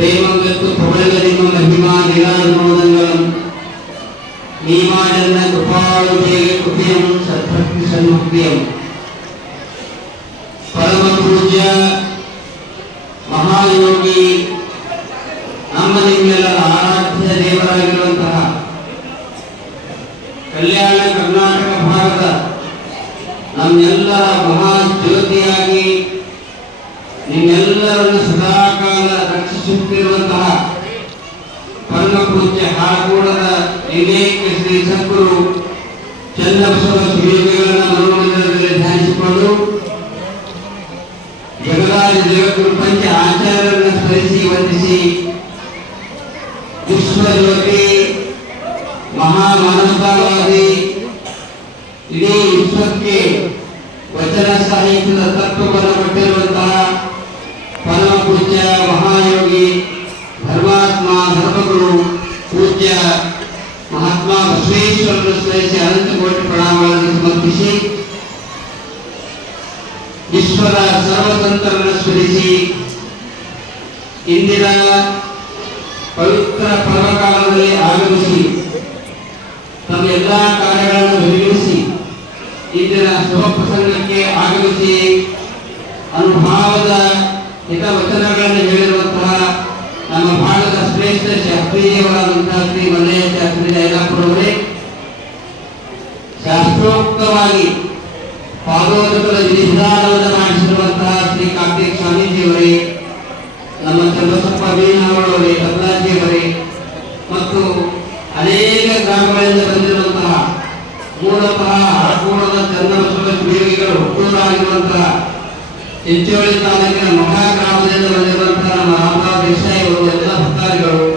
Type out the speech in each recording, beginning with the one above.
ദൈവങ്ങൾക്ക് പുകഴ്കരിക്കുന്ന അഭിമാനികളും നീമാരെന്ന കൃപാളും സത്യം സന്മുഖ്യം പരമപൂജ്യ ತಮ್ಮ ಎಲ್ಲಾ ಕಾರ್ಯಗಳನ್ನು ನಿರ್ವಹಿಸಿ ಇಂದಿನ ಶುಭ ಪ್ರಸಂಗಕ್ಕೆ ಆಗಮಿಸಿ ಅನುಭಾವದ ಹಿತವಚನಗಳನ್ನು ಹೇಳಿರುವಂತಹ ನಮ್ಮ ಭಾರತದ ಶ್ರೇಷ್ಠ ಶಾಸ್ತ್ರೀಯವರಾದಂತಹ ಶ್ರೀ ಮಲ್ಲಯ್ಯ ಶಾಸ್ತ್ರಿ ಜಯಲಾಪುರವರೇ ಶಾಸ್ತ್ರೋಕ್ತವಾಗಿ ಪಾದೋದಕದ ವಿಧಾನವನ್ನು ಮಾಡಿಸಿರುವಂತಹ ಶ್ರೀ ಕಾರ್ತಿಕ್ ಸ್ವಾಮೀಜಿಯವರೇ ನಮ್ಮ ಚಂದ್ರಸಪ್ಪ ಮೀನಾವಳವರೇ ಕಮಲಾಜಿಯವರೇ ಮತ್ತು ಅನೇಕ ಗ್ರಾಮಗಳಿಂದ ಬಂದಿರುವಂತಹ ಮೂಲತಃ ಹರಕೂಡದ ಚಂದ್ರಬಸವ ಶಿವಯೋಗಿಗಳು ಹುಟ್ಟೂರಾಗಿರುವಂತಹ ಚಿಂಚೋಳಿ ತಾಲೂಕಿನ ಮಹಾ ಗ್ರಾಮದಿಂದ ಬಂದಿರುವಂತಹ ನಮ್ಮ ರಾಮರಾವ್ ದೇಸಾಯಿ ಅವರು ಎಲ್ಲ ಭಕ್ತಾದಿಗಳು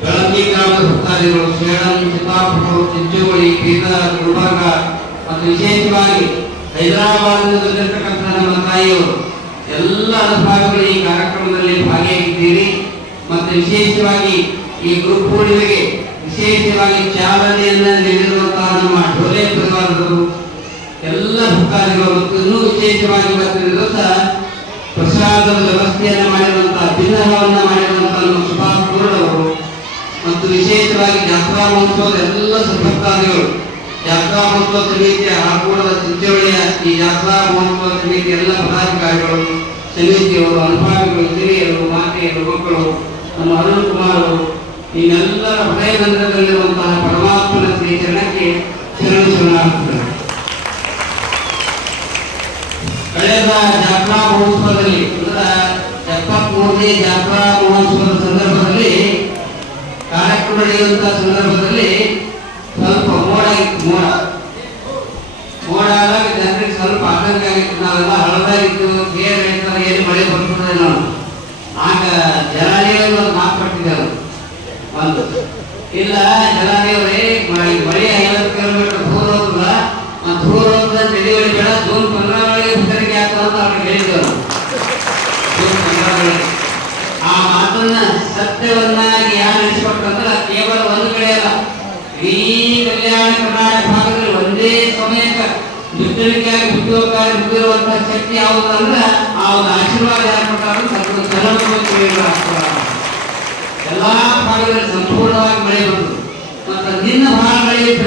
ಬೆಳಂಗಿ ಗ್ರಾಮದ ಭಕ್ತಾದಿಗಳು ಸೇಡಂ ಚಿತ್ತಾಪುರ ಚಿಂಚೋಳಿ ಬೀದರ್ ಗುಲ್ಬರ್ಗ ಮತ್ತು ವಿಶೇಷವಾಗಿ ಹೈದರಾಬಾದ್ನಿಂದ ಬಂದಿರತಕ್ಕಂಥ ನಮ್ಮ ತಾಯಿಯವರು ಎಲ್ಲ ಅನುಭಾವಿಗಳು ಈ ಕಾರ್ಯಕ್ರಮದಲ್ಲಿ ಭಾಗಿಯಾಗಿದ್ದೀರಿ. ಮತ್ತು ವಿಶೇಷವಾಗಿ ಈ ಗುರುಪೂರ್ಣಿಮೆಗೆ ವಿಶೇಷವಾಗಿ ಚಾಲನೆಯನ್ನು ನೀಡಿರುವಂತಹ ನಮ್ಮ ಡೋಲೆ ಪರಿವಾರದವರು, ಎಲ್ಲ ಭಕ್ತಾದಿಗಳು ಮತ್ತು ಇನ್ನೂ ವಿಶೇಷವಾಗಿ ಇವತ್ತಿನ ದಿವಸ ಪ್ರಸಾದದ ವ್ಯವಸ್ಥೆಯನ್ನು ಮಾಡಿರುವಂತಹ ಭಿನ್ನವನ್ನ ಮಾಡಿರುವಂತಹ ನಮ್ಮ ಸುಭಾಷ್ ಮತ್ತು ವಿಶೇಷವಾಗಿ ಜಾತ್ರಾ ಮಹೋತ್ಸವದ ಎಲ್ಲ ಸದ್ಭಕ್ತಾದಿಗಳು ಜಾತ್ರಾ ಮಹತ್ವ ಸಮಿತಿಯ ಹಾಕೂಡದ ಚಿಂಚೋಳಿಯ ಈ ಯಾತ್ರಾ ಮಹತ್ವ ಎಲ್ಲ ಪದಾಧಿಕಾರಿಗಳು ಸಮಿತಿಯವರು, ಅನುಭಾವಿಗಳು, ಹಿರಿಯರು, ಮಾತೆಯರು, ಮಕ್ಕಳು, ನಮ್ಮ ಅರುಣ್ ಕುಮಾರ್ ಅವರು ಇನ್ನೆಲ್ಲರ ಹೃದಯ ಬಂಧದಲ್ಲಿರುವಂತಹ ಪರಮಾತ್ಮನ ಶ್ರೀ ಚರಣಕ್ಕೆ ಶರಣ ಶರಣಾರ್ಥಿಗಳು ಕಳೆದ ಜಾತ್ರಾ ಮಹೋತ್ಸವದಲ್ಲಿ ಅಂದ್ರೆ ಎಪ್ಪತ್ಮೂರನೇ ಜಾತ್ರಾ ಮಹೋತ್ಸವದ ಸಂದರ್ಭದಲ್ಲಿ, ಕಾರ್ಯಕ್ರಮ ನಡೆಯುವಂತಹ ಸಂದರ್ಭದಲ್ಲಿ ಸ್ವಲ್ಪ ಮೋಡ ಇತ್ತು ಮೋಡ. ಮೋಡ ಆದಾಗ ಜನರಿಗೆ ಸ್ವಲ್ಪ ಆತಂಕ ಆಗಿತ್ತು. ನಾವೆಲ್ಲ ಹಳದಾಗಿತ್ತು ಬೇರೆ ಏನು ಮಳೆ ಬರ್ತದೆ ನಾವು ಆಗ ಜಲಾಲಯದಲ್ಲಿ ಒಂದು ಮಾತು ಕೊಟ್ಟಿದ್ದೆವು ಒಂದು ಇಲ್ಲ ಜಲಾಲಯವರೇ ಮಳೆ ಐವತ್ತು ಕಿಲೋಮೀಟರ್ ದೂರ ಹೋದ್ರ ದೂರ ಹೋದ ತಿಳಿವಳಿ ಬೇಡ, ಜೂನ್ ಪಂದ್ರಗಳಿಗೆ ಹೆಸರಿಗೆ ಆಗ್ತದೆ ಅವ್ರಿಗೆ ಹೇಳಿದ್ದೆವು. ಜೂನ್ ಆ ಮಾತನ್ನ ಸತ್ಯವನ್ನಾಗಿ ಯಾರು ನಡೆಸಿಕೊಟ್ರಂದ್ರೆ ಕೇವಲ ಒಂದು ಕಡೆ ಅಲ್ಲ ಈ ಕಲ್ಯಾಣ ಕರ್ನಾಟಕ ಭಾಗದಲ್ಲಿ ಒಂದೇ ಸಮಯಕ್ಕೆ ದುಷ್ಟರಿಕೆಯಾಗಿ ಬುದ್ಧಿಯೋಗಕ್ಕಾಗಿ ಮುಗಿರುವಂತಹ ಶಕ್ತಿ ಯಾವುದು ಅಂದ್ರೆ ಆ ಒಂದು ಆಶೀರ್ವಾದ ಯಾರು ಆಶೀರ್ವಾದ ಎಲ್ಲಾ ಭಾಗದಲ್ಲಿ ಸಂಪೂರ್ಣವಾಗಿ ಮಳೆ ಬಂತು. ಮತ್ತು ನಿನ್ನ ಭಾಳ ಮಳೆ ಇತ್ತು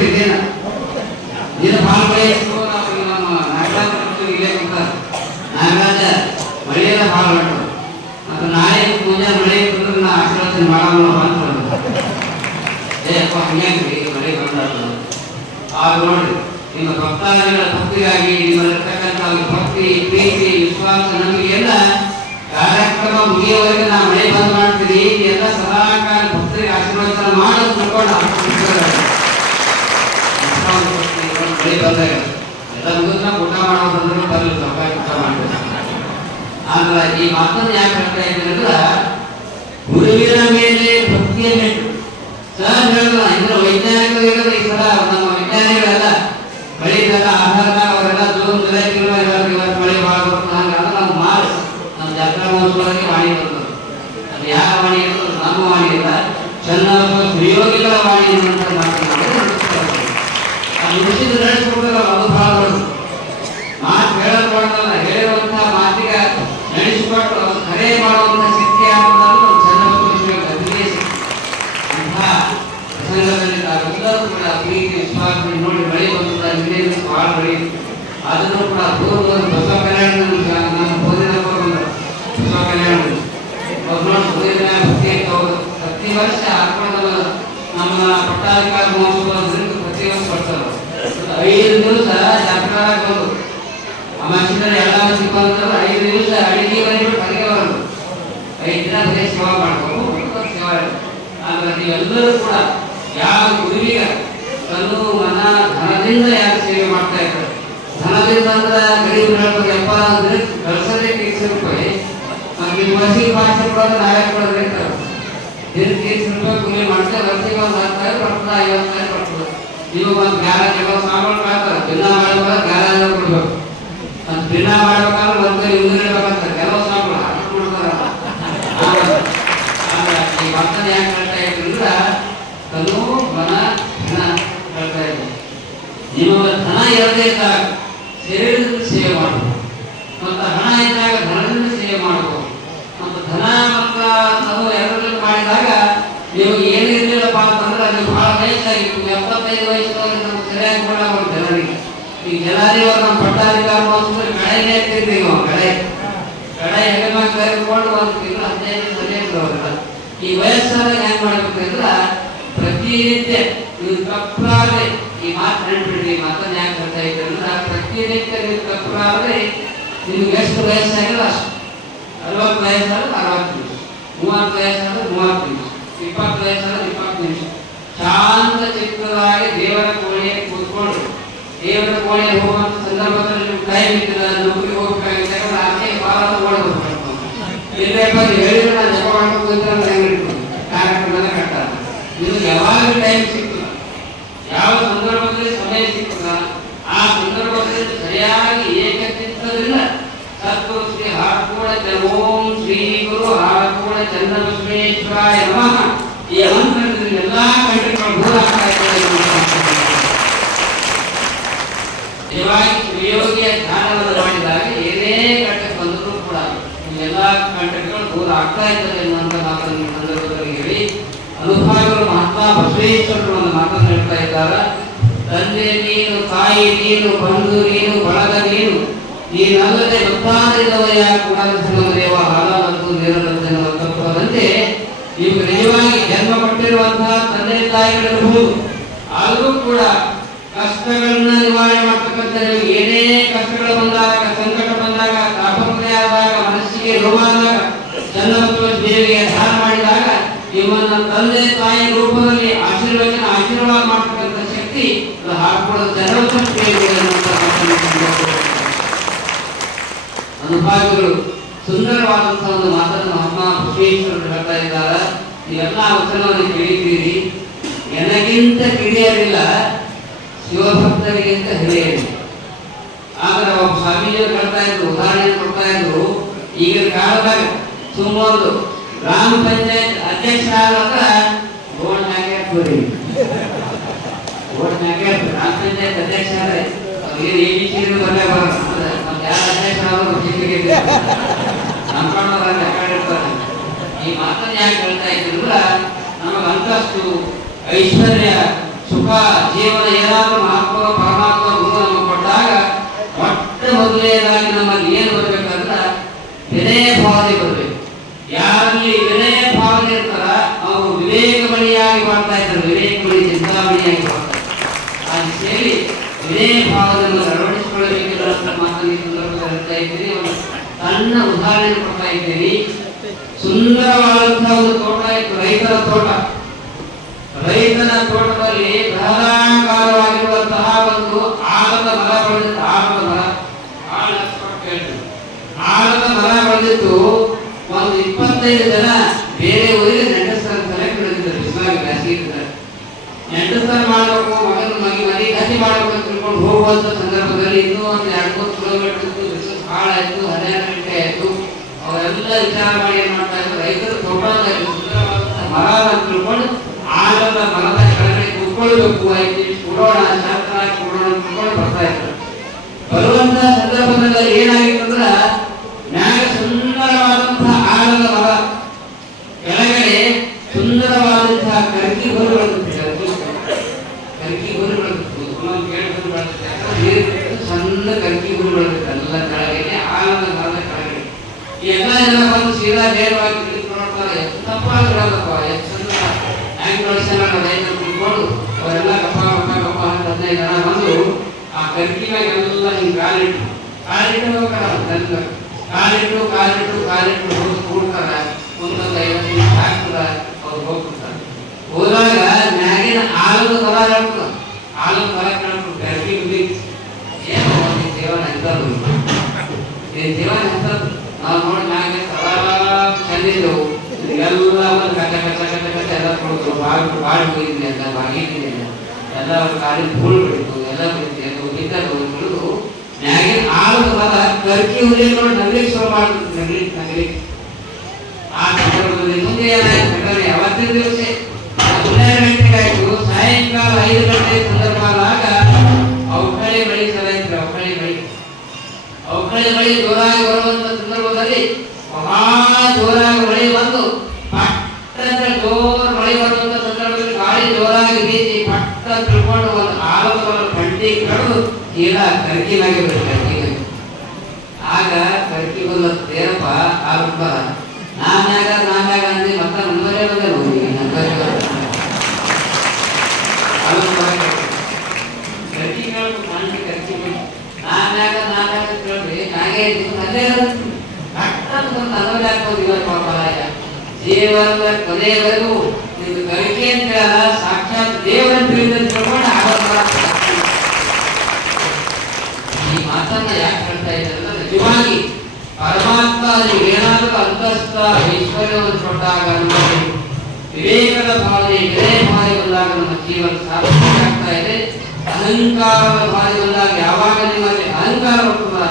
ನಿನ್ನ ಮಳೆ ಇತ್ತು ನಾವು ಈಗ ನಮ್ಮ ನಾಗರಾಜ ಭಕ್ತರು ಇಲ್ಲೇ ಕುಂತಾರೆ ನಾಗರಾಜ ಮಳೆಯೆಲ್ಲ ಭಾಳ ಬಂತು ಮತ್ತು ನಾಳೆ ಪೂಜೆ ಮಳೆ ಇತ್ತು ಅಂದ್ರೆ ನಾ ಆಶೀರ್ವಾದ ಮಾಡಲ್ಲ ಅಂತ ಏ ಅಪ್ಪ ಹಂಗ್ಯಾಕ್ರಿ ಮಳೆ ಬಂದ ಆಗ ನೋಡ್ರಿ ಭಕ್ತಾದಿಗಳ ಭಕ್ತಿಗಾಗಿ ನಿಮ್ಮಲ್ಲಿರ್ತಕ್ಕಂಥ ಒಂದು ಭಕ್ತಿ, ಪ್ರೀತಿ, ವಿಶ್ವಾಸ, ನಂಬಿಕೆ ಎಲ್ಲ ಕಾರ್ಯಕ್ರಮ ಮುಗಿಯುವವರೆಗೆ ನಾವು ಮಳೆ ಬಂದ್ ಮಾಡ್ತೀವಿ. ಎಲ್ಲ ಸದಾಕಾಲ ಭಕ್ತರಿಗೆ ಆಶೀರ್ವಾದ ಮಾಡೋದು ತಿಳ್ಕೊಂಡು ಮಳೆ ಬಂದಾಗ ಎಲ್ಲ ಊಟ ಮಾಡೋದಂದ್ರೆ ಬರಲಿ ಸಂಪಾದ ಊಟ ಈ ಮಾತನ್ನು ಯಾಕೆ ಹೇಳ್ತಾ ಇದ್ದೀನಿ ಗುರುವಿನ ಮೇಲೆ ಭಕ್ತಿಯ ಮೇಲೆ ಸರ್ ಹೇಳಲ್ಲ ವೈಜ್ಞಾನಿಕರು ಹೇಳಿದ್ರು ಈ ಸಲ ನಮ್ಮ ವಿಜ್ಞಾನಿಗಳೆಲ್ಲ ಬೆಳೀತಲ್ಲ ಆಹಾರ ಅವರೆಲ್ಲ ಜೂನ್ ಜುಲೈ ತಿಂಗಳು ಇವತ್ತು ಮಳೆ ಹಂಗಾದ್ರೆ ನಾವು ಮಾರ್ಚ್ ನಮ್ಮ ಜಾತ್ರಾ ಮಹೋತ್ಸವಕ್ಕೆ ವಾಣಿ ಬರ್ತದೆ ಅದು ಯಾರ ವಾಣಿ ಇರ್ತದೆ ನಮ್ಮ ವಾಣಿ ಇಲ್ಲ ಚನ್ನಬಸವ ಶ್ರೀಯೋಗಿಗಳ ವಾಣಿ ಅಂತ ಮಾತನಾಡಿದ್ರೆ ಅದು ಮುಗಿಸಿದ ನಡೆಸ್ಕೊಡ್ತಾರೆ ಅದು ಭಾಳ ದೊಡ್ಡದು ಮಾತು ಹೇಳೋದು ಕೊಡೋದಲ್ಲ ಹೇಳಿರುವಂತಹ ಮಾತಿಗೆ ನಡೆಸಿಕೊಟ್ಟು ಅದು ಕರೆ ಮಾಡುವಂತಹ ಶಕ್ತಿ ಅತಿಗೆ ಅಂಥ ಪ್ರಸಂಗದಲ್ಲಿ ನಾವೆಲ್ಲರೂ ಕೂಡ ಪ್ರೀತಿ ವಿಶ್ವಾಸದಲ್ಲಿ ನೋಡಿ ಮಳೆ ಬಂದ ಹಿಂದೆ ಭಾಳ ಮಳೆ ಅದನ್ನು ಕೂಡ ಪೂರ್ವ ಬಸವ ಕಲ್ಯಾಣ ನಮ್ಮ ಬೋಧಿನಪ್ಪ ಬಂದರು ಬಸವ ಪ್ರತಿ ವರ್ಷ ಹಾಕೊಂಡು ನಮ್ಮ ಪಟ್ಟಾಧಿಕಾರ ಮಹೋತ್ಸವದಿಂದ ಪ್ರತಿ ವರ್ಷ ಬರ್ತಾರೆ. ಐದು ದಿವಸ ಜಾತ್ರಾ ಬಂದು ಅಮಾಸಿಂದರೆ ಎಲ್ಲ ಐದು ದಿವಸ ಅಡಿಗೆ ಬಂದ್ಬಿಟ್ಟು ಹೊರಗೆ ಬರೋದು. ಐದು ಸೇವಾ ಮಾಡ್ಬೇಕು ಸೇವಾ ನೀವೆಲ್ಲರೂ ಕೂಡ ಯಾವ ಗುರುವಿಗೆ ತನ್ನ ಮನ ಧನದಿಂದ ಯಾರು ಸೇವೆ ಮಾಡ್ತಾ ಇದ್ದಾರೆ ಹೇಳ್ಬೋದು ಎಪ್ಪ ಅಂದ್ರೆ ಕಳ್ಸೋದೇ ತೀರ್ಸಿ ರೂಪಾಯಿ ನಿಮ್ಮ ವರ್ಷಿಗೆ ಭಾಷೆ ನಾವೇ ರೂಪಾಯಿ ಐವತ್ತು ಬರ್ತದೆ ನೀವು ಒಂದು ಎಲ್ಲ ಸಾಮಾನು ದಿನ ಮಾಡುವಾಗ ಗ್ಯಾರೇಜ್ ಕೊಡ್ಬೇಕು. ಅದು ದಿನ ಮಾಡ್ಬೇಕಾದ್ರೆ ಒಂದು ಕೆಲವು ಸಾಮಾನು ಯಾಕೆ ಹೇಳ್ತಾ ಇದ್ರಿಂದ ತನು ಮನ ಹೇಳ್ತಾ ನಿಮಗೆ ಇರದೇ ಶರೀರದಿಂದ ಸೇವೆ ಮಾಡಬೇಕು ಮತ್ತು ಹಣ ಇದ್ದಾಗ ಧನದಿಂದ ಸೇವೆ ಮಾಡಬೇಕು ಮತ್ತು ಧನ ಮತ್ತು ತನು ಎರಡರಲ್ಲಿ ಮಾಡಿದಾಗ ನೀವು ಏನು ಇರಲಿಲ್ಲಪ್ಪ ಅಂತಂದ್ರೆ ಅದು ಬಹಳ ವಯಸ್ಸಾಗಿತ್ತು ಎಪ್ಪತ್ತೈದು ವಯಸ್ಸಲ್ಲಿ ಜನರಿಗೆ ಈ ಜನರಿಗೆ ನಮ್ಮ ಪಟ್ಟಾಧಿಕಾರ ಮಹೋತ್ಸವದಲ್ಲಿ ಬೆಳೆನೇ ಇರ್ತಿದ್ವಿ ನಾವು ಬೆಳೆ ಕಡೆ ಹೆಗಮಾಗ ಕರೆದುಕೊಂಡು ಒಂದು ತಿಂಗಳು ಹದಿನೈದು ಹದಿನೈದು ಅವ್ರಲ್ಲ ಈ ಕಪ್ಪಾದ್ರೆ ಈ ಮಾತು ನೆನ್ಪಿಡ್ರಿ ಮಾತನ್ನ ಯಾಕೆ ಹೇಳ್ತಾ ಪ್ರತಿ ಪ್ರತಿನಿತ್ಯ ನೀವು ಕಪ್ಪಾದ್ರೆ ನಿಮ್ಗೆ ವಯಸ್ಸಾಗಿಲ್ಲ ಅಷ್ಟು. ಅರವತ್ತು ವಯಸ್ಸಾದ್ರೆ ಅರವತ್ತು ನಿಮಿಷ, ಮೂವತ್ತು ವಯಸ್ಸಾದ್ರೆ ಮೂವತ್ತು ನಿಮಿಷ, ಇಪ್ಪತ್ತು ವಯಸ್ಸಾದ್ರೆ ಶಾಂತ ಚಿತ್ತರಾಗಿ ದೇವರ ಕೋಣೆ ಕೂತ್ಕೊಂಡು, ದೇವರ ಕೋಣೆ ಹೋಗುವಂತ ಸಂದರ್ಭದಲ್ಲಿ ಟೈಮ್ ಇದ್ದಿಲ್ಲ ನೌಕರಿ ಹೋಗ್ಬೇಕಾಗಿದ್ದಾಗ ಆಕೆ ಬಾಲ ಓಡಬಹುದು ಇಲ್ಲೇ ನೀವು ಹೇಳಿದ್ರೆ ನಾನು ಜಪ ಮಾಡ್ಬೇಕು ಅಂತ ಅಂದ್ರೆ ಹೆಂಗೆ ಇಟ್ಕೊಂಡು ಕಾರ್ಯಕ್ರಮನ ಕಟ್ಟಾರ ನಿಮ್ಗೆ ಯಾವಾಗ ಟೈಮ್ ಸಿಗ್ತದ ಯಾವ ಸಂದರ್ಭದಲ್ಲಿ ಸಮಯ ಸಿಗ್ತದ ಆ ಸಂದರ್ಭದಲ್ಲಿ ಸರಿಯಾಗಿ ಏಕಚಿತ್ತದಿಂದ ಸದ್ಗುರು ಶ್ರೀ ಹಾರ್ಕೋಳ ಓಂ ಶ್ರೀ ಗುರು ಹಾರ್ಕೋಳ ಚಂದ್ರಬಸವೇಶ್ವರಾಯ ನಮಃ ಈ ಮಂತ್ರದಿಂದ ಎಲ್ಲಾ ಕಂಠಗಳು ದೂರ ಆಗ್ತಾ ಇದ್ದಾರೆ ನಿಜವಾಗಿ ವಿಯೋಗಿಯ ಧ್ಯಾನವನ್ನು ಮಾಡಿದಾಗ ಏನೇ ಕಂಟಕ್ಕೆ ಬಂದರೂ ಕೂಡ ಈ ಎಲ್ಲಾ ಕಂಟಕಗಳು ದೂರ ಆಗ್ತಾ ಇದ್ದಾರೆ ಎನ್ನುವಂಥ ಮಾತನ್ನು ಈ ಸಂದರ್ಭದಲ್ಲಿ ಹೇಳಿ ಅನುಭವಗಳು ಮಹಾತ್ಮ ಬಸವೇಶ್ವರರು ಒಂದು ಮಾತನ್ನು ಹೇಳ್ತಾ ಇದ್ದಾರೆ ತಂದೆ ನೀನು ತಾಯಿ ನೀನು ಬಂಧು ನೀನು ಬಳಗ ನೀನು ನೀನಲ್ಲದೆ ಕೂಡ ದೇವ ಹಾಲ ಮತ್ತು ನೀರಲ್ಲದೆ ತತ್ವದಂತೆ ನೀವು ನಿಜವಾಗಿ ಜನ್ಮ ಪಟ್ಟಿರುವಂತಹ ತಂದೆ ತಾಯಿಗಳಿರಬಹುದು ಆದರೂ ಕೂಡ ಕಷ್ಟಗಳನ್ನ ನಿವಾರಣೆ ಮಾಡ್ತಕ್ಕಂಥ ಏನೇ ಕಷ್ಟಗಳು ಬಂದಾಗ ಸಂಕಟ ಬಂದಾಗ ತಾಪತ್ರಯ ಆದಾಗ ಮನಸ್ಸಿಗೆ ನೋವಾದಾಗ ಚನ್ನಬಸವ ದೇವಿಗೆ ಧ್ಯಾನ ಮಾಡಿದಾಗ ನಿಮ್ಮನ್ನ ತಂದೆ ತಾಯಿ ರೂಪದಲ್ಲಿ ಆಶೀರ್ವಚನ ಆಶೀರ್ವಾದ ಮಾಡ್ತಕ್ಕಂಥ ಶಕ್ತಿ ಅದು ಹಾಕೊಳ್ಳೋದು ಚನ್ನಬಸವ ದೇವಿಗೆ ಅನ್ನುವಂಥ ಮಾತನ್ನು ತಿಳಿಸಬಹುದು. ಅನುಭಾವಿಗಳು ಸುಂದರವಾದಂತಹ ಒಂದು ಮಾತನ್ನು ಮಹಾತ್ಮ ಬಸವೇಶ್ವರರು ಹೇಳ್ತಾ ಇದ್ದಾರೆ. ನೀವೆಲ್ಲ ವಚನವನ್ನು ಕೇಳಿದ್ದೀರಿ. ನನಗಿಂತ ಕಿರಿಯರಿಲ್ಲ ಶಿವಭಕ್ತರಿಗಿಂತ ಹಿರಿಯರಿಲ್ಲ ಆದ್ರೆ ಒಬ್ಬ ಸ್ವಾಮೀಜಿಯವರು ಹೇಳ್ತಾ ಇದ್ರು, ಉದಾಹರಣೆ ಕೊಡ್ತಾ ಇದ್ರು. ಈಗಿನ ಕಾಲದಾಗ ಸುಮ್ಮೊಂದು ಗ್ರಾಮ ಪಂಚಾಯತ್ ಅಧ್ಯಕ್ಷರಾಗ ಓಟ್ ಬರೀ ಗೋಲ್ಡ್ ಹಾಕಿ ಗ್ರಾಮ ಪಂಚಾಯತ್ ಅಧ್ಯಕ್ಷ ಆದ್ರೆ ಅವ್ರಿಗೆ ಏನು ಬರಲೇ ಈ ಮಾತನ್ನ ಯಾಕೆ ಹೇಳ್ತಾ ಇದ್ದಿಲ್ಲ ನಮಗೆ ಅಂತಸ್ತು ಐಶ್ವರ್ಯ, ಸುಖ, ಜೀವನ ಏನಾದರೂ ಮಹಾತ್ಮ ಪರಮಾತ್ಮ ಗುರು ನಮಗೆ ಕೊಟ್ಟಾಗ ಮೊಟ್ಟ ಮೊದಲನೇದಾಗಿ ನಮ್ಮಲ್ಲಿ ಏನು ಬರ್ಬೇಕಂದ್ರ ವಿನಯ ಭಾವನೆ ಬರಬೇಕು. ಯಾರಲ್ಲಿ ವಿನಯ ಭಾವನೆ ಇರ್ತಾರ, ಅವರು ವಿವೇಕಮಣಿಯಾಗಿ ಮಾಡ್ತಾ ಇದ್ದಾರೆ, ವಿವೇಕಮಣಿ ಚಿಂತಾಮಣಿಯಾಗಿ ಮಾಡ್ತಾರೆ ಆ ಸೇರಿ ವಿನಯ ಭಾವನೆಯನ್ನು ಅಳವಡಿಸಿಕೊಳ್ಳಬೇಕಿಲ್ಲ ಅಂತ ಮಾತನ್ನು ಈ ಇದ್ದೀರಿ. ಸಣ್ಣ ಉದಾಹರಣೆ ಕೊಡ್ತಾ ಇದ್ದೀರಿ. ಸುಂದರವಾದಂತಹ ಒಂದು ತೋಟ ಇತ್ತು, ರೈತರ ತೋಟ. ರೈತನ ತೋಟದಲ್ಲಿ ಬೃಹದಾಕಾರವಾಗಿರುವಂತಹ ಒಂದು ಆಲದ ಮರ ಆಲದ ಮರ. ಆಳ ಅಷ್ಟೊಟ್ಟು ಆಲದ ಮರ ಬೆಳೆದಿತ್ತು ಒಂದು ಇಪ್ಪತ್ತೈದು ಜನ ಬೇರೆ ಅವೆಲ್ಲ ವಿಚಾರ ಮಾಡಿ ಏನ್ ಮಾಡ್ತಾ ಇದ್ದಾರೆ? ರೈತರು ಸುಂದರವಾದಂತಹ ಮರ ತಿಳ್ಕೊಂಡು ಆಗಲ್ಲ ಮರದ ಕೆಳಗಡೆ ಕೂತ್ಕೊಳ್ಬೇಕು ಆಯ್ತು ಕೊಡೋಣ ಶಾಸ್ತ್ರ ಕೊಡೋಣ ಅಂತ ಬರ್ತಾ ಇದ್ದಾರೆ. ಬರುವಂತ ಸಂದರ್ಭದಲ್ಲಿ ಏನಾಗಿತ್ತಂದ್ರ ಮ್ಯಾಗ ಸುಂದರವಾದಂತಹ ಆಲದ ಮರ ಕೆಳಗಡೆ ಸುಂದರವಾದಂತಹ ಕರ್ಕಿ ಗೋರುಗಳು ಕರ್ಕಿ ಗೋರುಗಳು ಕೇಳ್ಕೊಂಡು ಬರ್ತದೆ ನೀರು ಬಿಟ್ಟು ಸಣ್ಣ ಕರ್ಕಿ ಗೋರುಗಳು ಎಲ್ಲ ಕೆಳಗಡೆ ಆಲದ ಮರದ ಕೆಳಗಡೆ ಈ ಎಲ್ಲ ಜನ ಬಂದು ಸೀದಾ ನೇರವಾಗಿ ನಿಂತ್ಕೊಂಡು ನೋಡ್ತಾರೆ ಎಷ್ಟು ತಪ್ಪಾಗಿರೋದಪ್ಪ ಎಷ್ಟು ಚಂದ ಹ್ಯಾಂಗ್ ಕಳ್ಸ್ಯಾರ ರೈತರು ಕುತ್ಕೊಂಡು ಅವರೆಲ್ಲ ಗಪ್ಪ ಗಪ್ಪ ಗಪ್ಪ ಅಂತ ಹದಿನೈದು ಜನ ಬಂದು ಆ ಕರ್ಕಿ ಮ್ಯಾಗ ಎಲ್ಲ ಹಿಂಗೆ ಕಾಲಿಟ್ಟು ಕಾಲಿಟ್ಟು ಹೋಗ್ತಾರ ನನ್ನ ಕಾಲಿಟ್ಟು ಕಾಲಿಟ್ಟು ಕಾಲಿಟ್ಟು ಹೋಗಿ ಕೂಡ್ತಾರ ಒಂದೊಂದು ಐವತ್ತು ನಿಮಿಷ ಹಾಕ್ತಾರ ಅವ್ರು ಹೋಗ್ಬಿಡ್ತಾರೆ ಹೋದಾಗ ಮ್ಯಾಗಿನ ಆಲದ ಹೊರ ಹೇಳ್ತಾರ ಆಲದ ಹೊರ ಕೇಳ್ಬಿಟ್ಟು ಕರ್ಕಿ ಬಿಡಿ ಏನು ನಿನ್ ಜೀವನ ಎಂತದ್ದು ನಿನ್ ಜೀವನ ಎಂತದ್ದು ನಾವು ನೋಡಿ ಮ್ಯಾಗೆ ಸದಾ ಚೆಂದಿದ್ದೆವು ಎಲ್ಲ ಒಂದು ಕಚ್ಚ ಕಚ್ಚ ಕಚ್ಚ ಕಚ್ಚ ಎಲ್ಲ ಕೊಡ್ತು ಬಾಳು ಬಾಳು ಹೋಗಿದ್ವಿ ಎಲ್ಲ ಬಾಗಿದ್ದೀನಿ ಎಲ್ಲ ಅವ್ರ ಕಾಲಿನ ಧೂಳು ಬಿಡಿತು ಎಲ್ಲ ಬಿಡಿತು ಎಲ್ಲ ಬಿದ್ದದು ಬಿಡಿದು ಮ್ಯಾಗಿನ ಆಲದ ಹೊರ ಕರ್ಕಿ ಹುಲಿಗಳು ನಗಲಿಕ್ಕೆ ಶುರು ಮಾಡ್ತಿದ್ರು ನಗಲಿಕ್ಕೆ ನಗಲಿಕ್ಕೆ ಆ ಸಂದರ್ಭದಲ್ಲಿ ಮುಂದೆ ಏನಾಯ್ತು ಘಟನೆ ಅವತ್ತಿನ ದಿವಸ ಹನ್ನೆರಡು ಗಂಟೆಗೆ ಆಯ್ತು ಸಾಯಂಕಾಲ ಐದು ಗಂಟೆ ಸಂದರ್ಭದಾಗ ಅವಕಳಿ ಅವಕಳಿ ಮಳೆ ಜೋರಾಗಿ ಬರುವಂತ ಸಂದರ್ಭದಲ್ಲಿ ಮಹಾ ಜೋರಾಗಿ ಮಳೆ ಬಂದು ಪಟ್ಟಂತ ಜೋರ್ ಮಳೆ ಬರುವಂತ ಸಂದರ್ಭದಲ್ಲಿ ಗಾಳಿ ಜೋರಾಗಿ ಬೀಸಿ ಪಟ್ಟ ತಿಳ್ಕೊಂಡು ಒಂದು ಒಂದು ಗಂಟೆ ಕಳೆದು ತೀರ ಕರ್ಕಿನಾಗೆ ಕರ್ಕಿನಾಗೆ ಆಗ ಕರ್ಕಿ ಬಂದ ತೇರಪ್ಪ ಆರಂಭ ನಾನ್ಯಾಗ ನಾನ್ಯಾಗ ಅಂದ್ರೆ ಮತ್ತೆ ನಂಬರೇ ಬಂದೆ ನೋಡಿ ನಂಬರೇ ಕರ್ಕಿ ಕರ್ಕಿ ನಾನ್ಯಾಗ ನಾನ್ಯಾಗ ಕೇಳ್ರಿ ನಾಗೆ ಇದ್ದೀನಿ ಅಲ್ಲೇ ಇರುತ್ತೆ ಕಟ್ಟಂತ ಒಂದು ಅನುಭವ ಹಾಕೋದಿಲ್ಲ ಪಾಪ ಜೀವನದ ಕೊನೆಯವರೆಗೂ ನಿಮ್ಗೆ ಕವಿಕೆ ಅಂತ ಹೇಳಲ್ಲ, ಸಾಕ್ಷಾತ್ ದೇವರನ್ನು ತಿಳಿದು ತಿಳ್ಕೊಂಡು ಆಗೋದು ಈ ಮಾತನ್ನ ಯಾಕೆ ಹೇಳ್ತಾ ಇದ್ದಾರೆ ಅಂದ್ರೆ ನಿಜವಾಗಿ ಪರಮಾತ್ಮ ಅವರಿಗೆ ಏನಾದರೂ ಅಂತಸ್ಥ ಐಶ್ವರ್ಯವನ್ನು ಕೊಟ್ಟಾಗ ನಮಗೆ ವಿವೇಕದ ಭಾವನೆ ವಿನಯ ಭಾವನೆ ಬಂದಾಗ ನಮ್ಮ ಜೀವನ ಸಾರ್ಥಕ ಆಗ್ತಾ ಇದೆ ಅಹಂಕಾರದ ಭಾವನೆ ಬಂದಾಗ ಯಾವಾಗ ನಿಮ್ಮಲ್ಲಿ ಅಹಂಕಾರ ಬರ್ತದ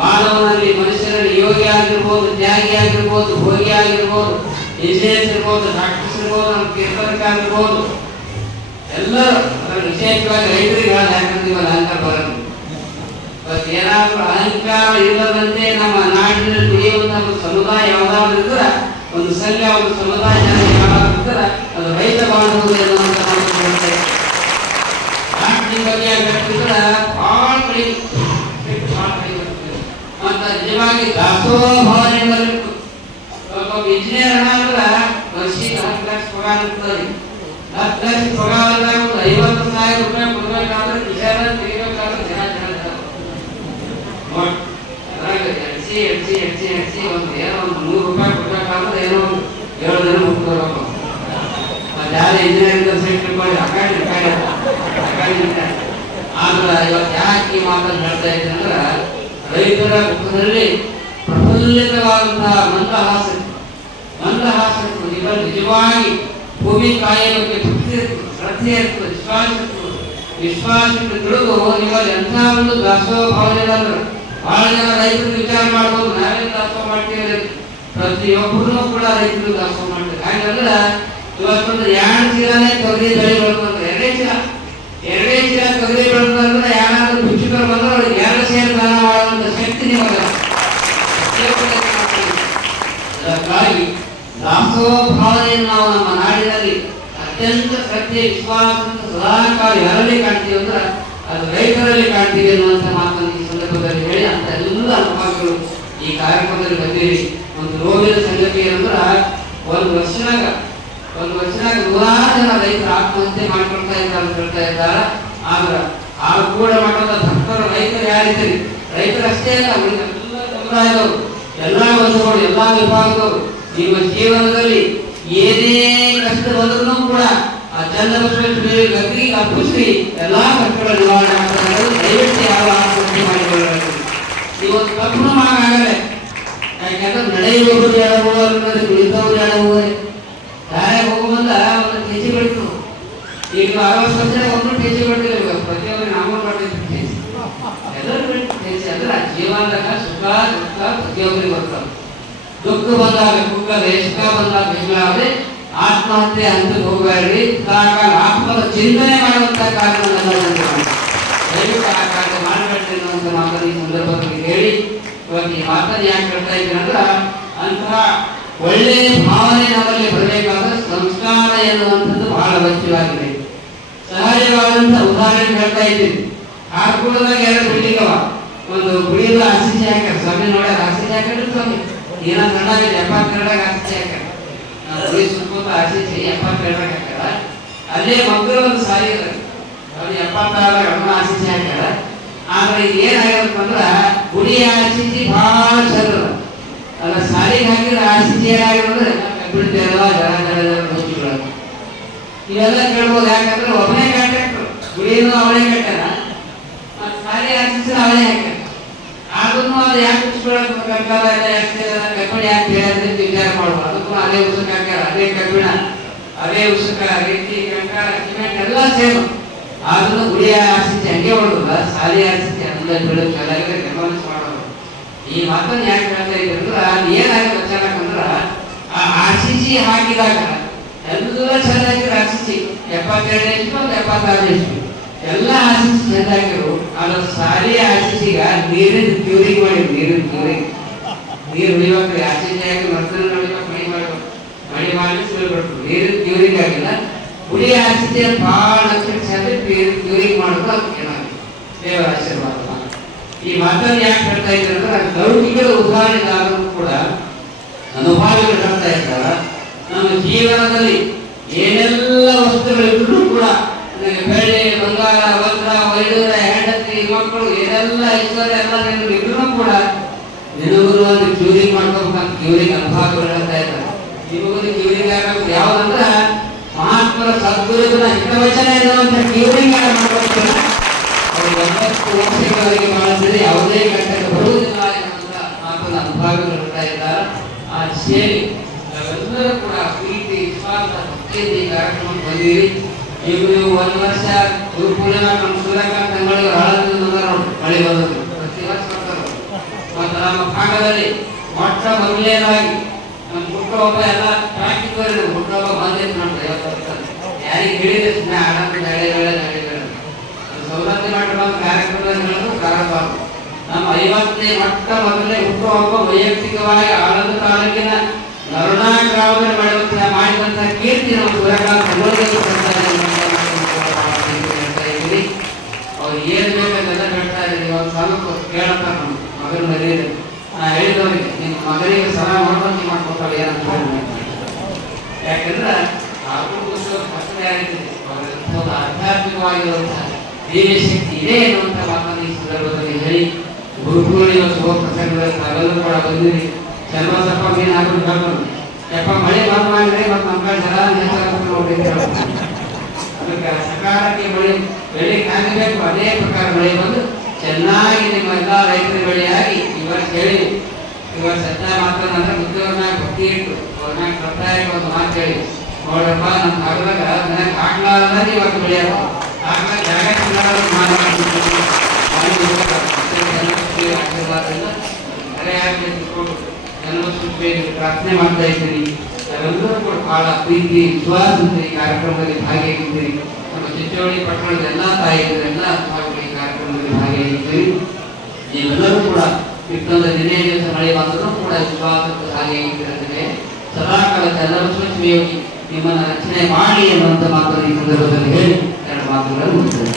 ಮಾನವನಲ್ಲಿ ಮನುಷ್ಯರಲ್ಲಿ ಯೋಗಿ ಆಗಿರ್ಬೋದು, ತ್ಯಾಗಿ ಆಗಿರ್ಬೋದು, ಭೋಗಿ ಆಗಿರ್ಬೋದು ಇಂಜಿನಿಯರ್ಸ್ ಇರ್ಬೋದು, ಡಾಕ್ಟರ್ಸ್ ಇರ್ಬೋದು, ನಮ್ಮ ಕೀರ್ತನಕ ಆಗಿರ್ಬೋದು ಎಲ್ಲರೂ ವಿಶೇಷವಾಗಿ ರೈತರಿಗೆ ಯಾಕಂದ್ರೆ ಇವಾಗ ಅಹಂಕಾರ ಬರಲ್ಲ ಇವತ್ತು ಏನಾದರೂ ಅಹಂಕಾರ ಇಲ್ಲದಂತೆ ನಮ್ಮ ನಾಡಿನಲ್ಲಿ ಒಂದು ಸಮುದಾಯ ಯಾವ್ದಾದ್ರು ಒಂದು ಸಂಘ, ಒಂದು ಸಮುದಾಯ ಯಾವ್ದಾದ್ರು ಅದು ರೈತ ಬರುತ್ತೆ. ನಾಡಿನ ಬಗ್ಗೆ ಹೇಳ್ಬೇಕಿದ್ರೆ ಭಾಳ ಕಡಿಮೆ ಭಾಳ ಕಡಿಮೆ ಬರ್ತದೆ. ಮತ್ತ ನಿಜವಾಗಿ ದಾಸೋಹ ಭಾವನೆ ಬರಬೇಕು ಒಬ್ಬ ಇಂಜಿನಿಯರ್ ಅಂದ್ರೆ ವರ್ಷಿಗೆ ಹತ್ತು ಲಕ್ಷ ಪಗಾರ ಇರ್ತದೆ ಹತ್ತು ಲಕ್ಷ ಪಗಾರ ಇದ್ದಾಗ ಒಂದು ಐವತ್ತು ಸಾವಿರ ರೂಪಾಯಿ ಕೊಡ್ಬೇಕಾದ್ರೆ ವಿಚಾರ ತೆಗಿಬೇಕಾದ್ರೆ ಜನ ಜನ ಇರ್ತಾರೆ. ನೋಡಿ, ಅದ್ರಾಗ ಎಡ್ಸಿ ಎಡ್ಸಿ ಎಡ್ಸಿ ಎಡ್ಸಿ ಒಂದು ಏನೋ ಒಂದು ನೂರು ರೂಪಾಯಿ ಕೊಡ್ಬೇಕಾದ್ರೆ ಏನೋ ಒಂದು ಏಳು ದಿನ ಮುಗ್ದೋಗ್ಬೇಕು ಮತ್ತೆ ಯಾರು ಇಂಜಿನಿಯರಿಂಗ್ ಸೈಟ್ ತಿಳ್ಕೊಳ್ಳಿ ಆ ಕಡೆ ಈ ಕಡೆ ಆ ಕಡೆ ಈ ಕಡೆ. ಆದ್ರೆ ಇವತ್ತು ಯಾಕೆ ಈ ಮಾತನ್ನು ಹೇಳ್ತಾ ಇದ್ದೀನಿ ಅಂದ್ರೆ ರೈತರ ಮುಖದಲ್ಲಿ ಪ್ರಫುಲ್ಲಿತವಾದಂತಹ ಮಂದಹಾಸ ಮಂದಹಾಸ ಇವರು ನಿಜವಾಗಿ ಭೂಮಿ ಭಕ್ತಿ ಇರ್ತದೆ, ಶ್ರದ್ಧೆ ಇರ್ತದೆ, ವಿಶ್ವಾಸ ಇರ್ತದೆ. ವಿಶ್ವಾಸ ತಿಳಿದು ನಿಮ್ಮಲ್ಲಿ ಎಂಥ ಒಂದು ದಾಸೋಹ ಭಾವನೆ ಅಂದ್ರೆ ಬಹಳ ಜನ ರೈತರು ವಿಚಾರ ಮಾಡ್ಬೋದು ನಾವೇನು ದಾಸೋಹ ಮಾಡ್ತೀವಿ ಪ್ರತಿ ಪ್ರತಿಯೊಬ್ಬರು ಕೂಡ ರೈತರು ದಾಸೋಹ ಮಾಡ್ತಾರೆ. ಹಾಗಂದ್ರೆ ಇವತ್ತೊಂದು ಎರಡು ಚೀಲನೇ ತೊಗರಿ ಬೆಳೆ ಬೆಳೆದ್ರೆ ಎರಡೇ ಚೀಲ. ಎರಡೇ ಚೀಲ ತೊಗರಿ ಯಾರಾದ್ರೂ ಭಿಕ್ಷುಕರು ಬಂದ್ರೆ ಅವ್ರಿಗೆ ಎರಡು ಸೇರು ದಾನ ಮಾಡುವಂತ ಶಕ್ತಿ ನಿಮಗೆ ಅದಕ್ಕಾಗಿ ದಾಸೋಭಾವನೆಯನ್ನು ನಾವು ನಮ್ಮ ನಾಡಿನಲ್ಲಿ ಅತ್ಯಂತ ಸತ್ಯ ವಿಶ್ವಾಸದಿಂದ ಸದಾಕಾಲ ಯಾರಲ್ಲಿ ಕಾಣ್ತೀವಿ ಅಂದ್ರೆ ಅದು ರೈತರಲ್ಲಿ ಕಾಣ್ತೀವಿ ಅನ್ನುವಂಥ ಮಾತನ್ನು ಈ ಸಂದರ್ಭದಲ್ಲಿ ಹೇಳಿ ಅಂತ ಎಲ್ಲ ಅನುಭವಗಳು ಈ ಕಾರ್ಯಕ್ರಮದಲ್ಲಿ ಬಂದಿರಿ. ಒಂದು ರೋಗದ ಸಂಗತಿ ಏನಂದ್ರೆ ಒಂದು ವರ್ಷನಾಗ ಒಂದು ವರ್ಷನಾಗ ನೂರಾರು ಜನ ರೈತರು ಆತ್ಮಹತ್ಯೆ ಮಾಡ್ಕೊಳ್ತಾ ಇದ್ದಾರೆ ಅಂತ ಹೇಳ್ತಾ ಇದ್ದಾರೆ. ಆದ್ರೆ ಆ ಕೂಡ ಮಟ್ಟದ ಭಕ್ತರು, ರೈತರು ಯಾರಿದ್ದೀರಿ? ರೈತರು ಅಷ್ಟೇ ಅಲ್ಲ, ಉಳಿದ ಎಲ್ಲ ಸಮುದಾಯದವರು. ಎಲ್ಲ ಬಂಧುಗಳು ಎಲ್ಲ ವಿಭಾಗದವರು, ನಿಮ್ಮ ಜೀವನದಲ್ಲಿ ಏನೇ ಕಷ್ಟ ಬಂದ್ರೂ ಕೂಡ ಆ ಚಂದ್ರಬಸವೇಶ್ವರ ಗದ್ದಿಗೆ ಅರ್ಪಿಸಿ ಎಲ್ಲಾ ಕಷ್ಟಗಳ ನಿವಾರಣೆ ಮಾಡ್ತಾರೆ ದಯವಿಟ್ಟು ಯಾವ ಆತ್ಮಹತ್ಯೆ ಮಾಡಿಕೊಳ್ಳಬೇಕು ಇವತ್ತು ಕಪ್ಪು ಮಾಡಾಗಲೇ ಯಾಕಂದ್ರೆ ನಡೆಯುವವರು ಹೇಳಬಹುದು ಕುಳಿತವ್ರು ಹೇಳಬಹುದು ಯಾರೇ ಹೋಗುವಂತ ಒಂದು ಟೀಚಿ ಬಿಡ್ತು ಈಗ ಅರವತ್ತು ವರ್ಷ ಒಂದು ಟೀಚಿ ಬಿಡ್ತಿಲ್ಲ ಪ್ರತಿಯೊಬ್ಬರು ನಾವು ಮಾಡ್ತಿರ್ತೀವಿ ಎಲ್ಲರೂ ಟೆಜಿ ಅಂದ್ರೆ ಜೀವನದಾಗ ಸುಖ ದುಃಖ ಪ್ರತಿಯೊಬ್ಬರಿಗೆ ಬರ್ತಾವೆ ದುಃಖ ಬಂದಾಗ ಕುಗ್ಗದೆ ಇಷ್ಟ ಬಂದಾಗ ಇಲ್ಲಾದ್ರೆ ಆತ್ಮಹತ್ಯೆ ಅಂತ ಹೋಗಬೇಡ್ರಿ. ಆಗ ಆತ್ಮದ ಚಿಂತನೆ ಮಾಡುವಂತ ಮಾಡ್ರಿ. ದಯವಿಟ್ಟು ಆ ಕಾರ್ಯ ಮಾಡಬೇಡ್ರಿ ಮಾತನ್ನು ಈ ಸಂದರ್ಭದಲ್ಲಿ ಹೇಳಿ. ಇವತ್ತು ಈ ಯಾಕೆ ಹೇಳ್ತಾ ಇದ್ದೀನಿ ಅಂದ್ರೆ, ಅಂತಹ ಒಳ್ಳೆಯ ಭಾವನೆ ನಮ್ಮಲ್ಲಿ ಬರಬೇಕಾದ್ರೆ ಸಂಸ್ಕಾರ ಎನ್ನುವಂಥದ್ದು ಬಹಳ ಅವಶ್ಯವಾಗಿದೆ. ಸಹಜವಾದಂತ ಉದಾಹರಣೆ ಹೇಳ್ತಾ ಇದ್ದೀನಿ. ಕಾರ್ಕುಳದಾಗ ಎರಡು ಬಿಲ್ಡಿಂಗ್ ಒಂದು ಗುಡಿಯಿಂದ ಆರ್ಸಿಸಿ ಹಾಕ್ಯಾರ. ಸ್ವಾಮಿ ನೋಡ್ಯಾರ ಆರ್ಸಿಸಿ ಹಾಕಿದ್ರು ಸ್ವಾಮಿ. ಏನೋ ಸಣ್ಣಾಗಿದೆ ಎಪ್ಪತ್ತೆರಡಾಗ ಆರ್ಸಿಸಿ ಹಾಕ್ಯಾರ. ನಾವು ಗುಡಿ ಸುತ್ತಮುತ್ತ ಆರ್ಸಿಸಿ ಎಪ್ಪತ್ತೆರಡಾಗ ಹಾಕ್ಯಾರ. ಅಲ್ಲೇ ಮಕ್ಕಳು ಒಂದು ಸಾರಿ ಅದ. ಅದು ಎಪ್ಪತ್ತಾರದಾಗ ಅದನ್ನ ಆರ್ಸಿಸಿ ಹಾಕ್ಯಾರ. ಆದ್ರೆ ಏನಾಗಿರುತ್ತೆ ಅಂದ್ರ, ಗುಡಿ ಆರ್ಸಿಸಿ ಬಹಳ ಚಂದ್ರ. ಅಲ್ಲ, ಸಾರಿಗೆ ಹಾಕಿದ್ರೆ ಆರ್ಸಿಸಿ ಏನಾಗಿರೋದ್ರೆ ಜರ ಇವೆಲ್ಲ ಕೇಳ್ಬೋದು, ಯಾಕಂದ್ರೆ ಒಬ್ಬನೇ ಕಾಂಟ್ರಾಕ್ಟರ್ ಗುಡಿಯನ್ನು ಅವಳೇ ಕಟ್ಟಾರ ಸಾರಿ ಹಾಕಿಸಿ ಅವಳೇ ಹಾಕ್ಯಾರ. ಅದನ್ನು ಅದು ಯಾಕೆ ಕಬ್ಬಿಣ ಎಲ್ಲ ಯಾಕೆ ಕಬ್ಬಿಣ ಯಾಕೆ ಹೇಳಿದ್ರೆ ವಿಚಾರ ಮಾಡುವ. ಅದಕ್ಕೂ ಅದೇ ಉಸುಕ ಹಾಕ್ಯಾರ, ಅದೇ ಕಬ್ಬಿಣ, ಅದೇ ಉಸುಕ ರೀತಿ ಕಂಕರ ಸಿಮೆಂಟ್ ಎಲ್ಲ ಸೇಮ್. ಅದನ್ನು ಗುಡಿ ಆರಿಸಿ ಹಂಗೆ ಹೊಡೋದಿಲ್ಲ ಸಾಲಿ ಆರಿಸಿ ಅದನ್ನ ಬೆಳೆದು ಚೆನ್ನಾಗಿದೆ ಮಾಡೋದು ಈ ಮಾತನ್ನ ಯಾಕೆ ಹೇಳ್ತಾ ಇದ್ರೆ ಅಂದ್ರೆ ಅದು ಏನಾಗುತ್ತೆ ಅಚಾನಕ್ ಆ ಸಿ ಸಿ ಹಾಕಿದಾಗ ಎಲ್ಲ ಚೆನ್ನಾಗಿ ಆರ್ ಸಿ ಎಪ್ಪತ್ತೆರಡು ಒಂದು ಎಪ್ಪತ್ತಾರು ಎಲ್ಲ ಆರ್ ಸಿ ಸಿ ಚೆನ್ನಾಗಿರು ಅದ್ರ ಸಾರಿ ಸಿಗ ನೀರಿನ ಕ್ಯೂರಿಂಗ್ ಮಾಡಿ, ನೀರಿನ ಕ್ಯೂರಿಂಗ್ ನೀರು ಉಳಿಬೇಕು ಆರ್ ಆಗಿ ಮಕ್ಕಳಿಗೆ ಮಣಿ ಮಾಡಿ ಮಳಿ ಮಾಡಿ ಸುಳ್ಬೇಕು ನೀರಿನ ಕ್ಯೂರಿಂಗ್ ಆಗಿಲ್ಲ ಉಳಿ ಆರ್ ಸಿ ಸಿ ಭಾಳ ಲಕ್ಷ ಚಂದ ಕ್ಯೂರಿಂಗ್ ಮಾಡೋದು ದೇವರ ಆಶೀರ್ವಾದ. ಈ ಮಾತನ್ನು ಯಾಕೆ ಹೇಳ್ತಾ ಇದ್ದಾರೆ ಅಂದ್ರೆ ಲೌಕಿಕದ ಉದಾಹರಣೆಗಾರರು ಕೂಡ ಅನುಭಾವಿಗಳು ಹೇಳ್ತಾ ಇದ್ದಾರೆ. ನಮ್ಮ ಜೀವನದಲ್ಲಿ ಏನೆಲ್ಲ ವಸ್ತುಗಳಿದ್ರು ಕೂಡ ಬೆಳ್ಳಿ ಬಂಗಾರ ವಜ್ರ ವೈಡೂರ ಹೆಂಡತಿ, ಮಕ್ಕಳು ಏನೆಲ್ಲ ಐಶ್ವರ್ಯ ಎಲ್ಲ ನಿನಗೆ ಇದ್ರು ಕೂಡ ನಿನಗೂ ಒಂದು ಕ್ಯೂರಿಂಗ್ ಮಾಡ್ಕೋಬೇಕಂತ ಕ್ಯೂರಿಂಗ್ ಅನುಭಾವಿಗಳು ಹೇಳ್ತಾ ಇದ್ದಾರೆ. ನಿಮಗೊಂದು ಕ್ಯೂರಿಂಗ್ ಆಗಬೇಕು ಯಾವ್ದಂದ್ರ ಮಹಾತ್ಮರ ಸದ್ಗುರುಗಳ ಹಿತವಚನ ಎನ್ನುವಂತ ಕ್ಯೂರಿಂಗ್ ಮಾಡ್ಬೇಕು ಅವರು ಒಂಬತ್ತು ವರ್ಷಗಳವರೆಗೆ ಮಾಡಿದ್ರೆ ಯಾವುದೇ ಘಟಕ ಬರುವುದಿಲ್ಲ ಎನ್ನುವಂತ ಮಾತನ್ನು ಅನುಭಾವಿಗಳು ಹೇಳ್ತಾ ಇದ್ದಾರೆ. ಆ ಸೇರಿ ನಾವೆಲ್ಲರೂ ಕೂಡ ಪ್ರೀತಿ, ವಿಶ್ವಾಸ, ಭಕ್ತಿಯಿಂದ ಈ ಬಂದಿರಿ ಒಂದು ವರ್ಷ ನಮ್ಮ ಸೂರ್ಯಕಾಂತ್ ಬಂದದ್ದು ಪ್ರತಿ ವರ್ಷ. ಮತ್ತು ನಮ್ಮ ಭಾಗದಲ್ಲಿ ಮೊಟ್ಟ ಮೊದಲನೇದಾಗಿ ನಮ್ಮ ಹುಟ್ಟುಹಬ್ಬ ಎಲ್ಲ ಟ್ರಾಫಿಕ್ ಹುಟ್ಟುಹಬ್ಬ ಬಂದಿದೆ ನಮ್ಮ ಯಾರಿಗೆ ಹೇಳಿದ್ರೆ ಸುಮ್ಮನೆ ಆಡಂತ ಗಾಳಿಗಳ ಗಾಳಿಗಳ ಸೌಲಭ್ಯ ಮಾಡಿರುವ ಕಾರ್ಯಕ್ರಮಗಳನ್ನು ಕಾರಬಾರದು ನಮ್ಮ ಐವತ್ತನೇ ಮಟ್ಟ ಮೊದಲನೇ ಹುಟ್ಟುಹಬ್ಬ ವೈಯಕ್ತಿಕವಾಗಿ ಆಳಂದ ತಾಲೂಕಿನ ನರುಣಾ ಗ್ರಾಮದಲ್ಲಿ ಮಾಡುವಂತಹ, ಮಾಡಿದಂತಹ ಕೀರ್ತಿ ನಮ್ಮ ಸೂರ್ಯಕಾಂತ್ ಅಂತ ಹೇಳ್ತಾ ಇದ್ದೀನಿ ಅವ್ರು ಏನ್ ಬೇಕಂತೆಲ್ಲ ಹೇಳ್ತಾ ಇದ್ದೀನಿ ಇವಾಗ ಸ್ವಲ್ಪ ಕೇಳತ್ತ ನಮ್ಮ ಮಗನ ಮದುವೆ ನಾ ಹೇಳಿದವ್ರಿಗೆ ನಿಮ್ಮ ಮಗನಿಗೆ ಸಲ ಮಾಡ್ಕೊಂಡು ಮಾಡ್ಕೊತಾಳೆ ಏನಂತ ಯಾಕಂದ್ರೆ ಆಧ್ಯಾತ್ಮಿಕವಾಗಿರುವಂತಹ ದೇವಿ ಶಕ್ತಿ ಇದೆ ಎನ್ನುವಂತ ಮಾತನ್ನು ಈ ಸಂದರ್ಭದಲ್ಲಿ ಹೇಳಿ ಗುರುಪೂರ್ಣಿಮಾ ಶುಭ ಪ್ರಸಂಗದಲ್ಲಿ ತಾವೆಲ್ಲರೂ ಕೂಡ ಬಂದಿರಿ. ಚನ್ನಬಸಪ್ಪ ಮೀನು ಹಾಕೊಂಡು ಕರ್ಕೊಂಡು ಯಪ್ಪ, ಮಳೆ ಬಂದ್ ಮಾಡಿದ್ರೆ ಮತ್ತೆ ನಮ್ಮ ಕಡೆ ನೆಚ್ಚಾಕೊಂಡು ನೋಡಿದ್ರೆ ಅದಕ್ಕೆ ಸಕಾಲಕ್ಕೆ ಮಳೆ, ಬೆಳೆ ಕಾಣಬೇಕು ಅದೇ ಪ್ರಕಾರ ಮಳೆ ಬಂದು ಚೆನ್ನಾಗಿ ನಿಮ್ಮ ಎಲ್ಲ ರೈತರ ಬೆಳೆಯಾಗಿ ಈ ವರ್ಷ ಸತ್ಯ ಮಾತನಾದ್ರೆ ಮುದ್ದವ್ರನ್ನ ಭಕ್ತಿ ಇಟ್ಟು ಅವ್ರನ್ನ ಕಟ್ಟಾಯ ಒಂದು ಮಾತು ಹೇಳಿ. ನೋಡಪ್ಪ ನಮ್ಮ ಭಾಗದಾಗ ನನಗೆ ಹಾಕ್ಲಾರ್ದ ಇವತ್ತು ಬೆಳೆಯಲ್ಲ ಆಗ ಜಾಗ ಆಶೀರ್ವಾದದಿಂದ ಕರೆಯಾಗಿ ತಿಳ್ಕೊಂಡು ಜನ್ಮಸುತ್ತೇ ಪ್ರಾರ್ಥನೆ ಮಾಡ್ತಾ ಇದ್ದೀನಿ. ನಾವೆಲ್ಲರೂ ಕೂಡ ಬಹಳ ಪ್ರೀತಿ ವಿಶ್ವಾಸದಿಂದ ಈ ಕಾರ್ಯಕ್ರಮದಲ್ಲಿ ಭಾಗಿಯಾಗಿದ್ದೀರಿ. ನಮ್ಮ ಚಿಂಚೋಳಿ ಪಟ್ಟಣದ ಎಲ್ಲ ತಾಯಿಗಳೆಲ್ಲ ಈ ಕಾರ್ಯಕ್ರಮದಲ್ಲಿ ಭಾಗಿಯಾಗಿದ್ದೀರಿ. ನೀವೆಲ್ಲರೂ ಕೂಡ ಇಷ್ಟೊಂದು ದಿನೇ ದಿವಸ ಮಳೆ ಬಂದರೂ ಕೂಡ ವಿಶ್ವಾಸಕ್ಕೆ ಭಾಗಿಯಾಗಿದ್ದೀರಂದ್ರೆ ಸದಾಕಾಲ ಎಲ್ಲರೂ ಸ್ವಚ್ಛಯೋಗಿ ನಿಮ್ಮನ್ನ ರಚನೆ ಮಾಡಿ ಅನ್ನುವಂಥ ಮಾತನ್ನು ಈ ಸಂದರ್ಭದಲ್ಲಿ ಹೇಳಿ ಎರಡು ಮಾತುಗಳನ್ನು ಮುಗಿಸ್ತೇನೆ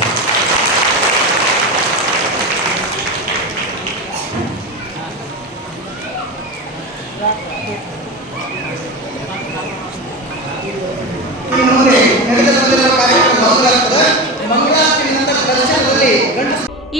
ಇನ್ನು ಮುಂದೆ ನಡೆದುಕೊಂಡಿರುವ ಕಾರ್ಯಕ್ರಮ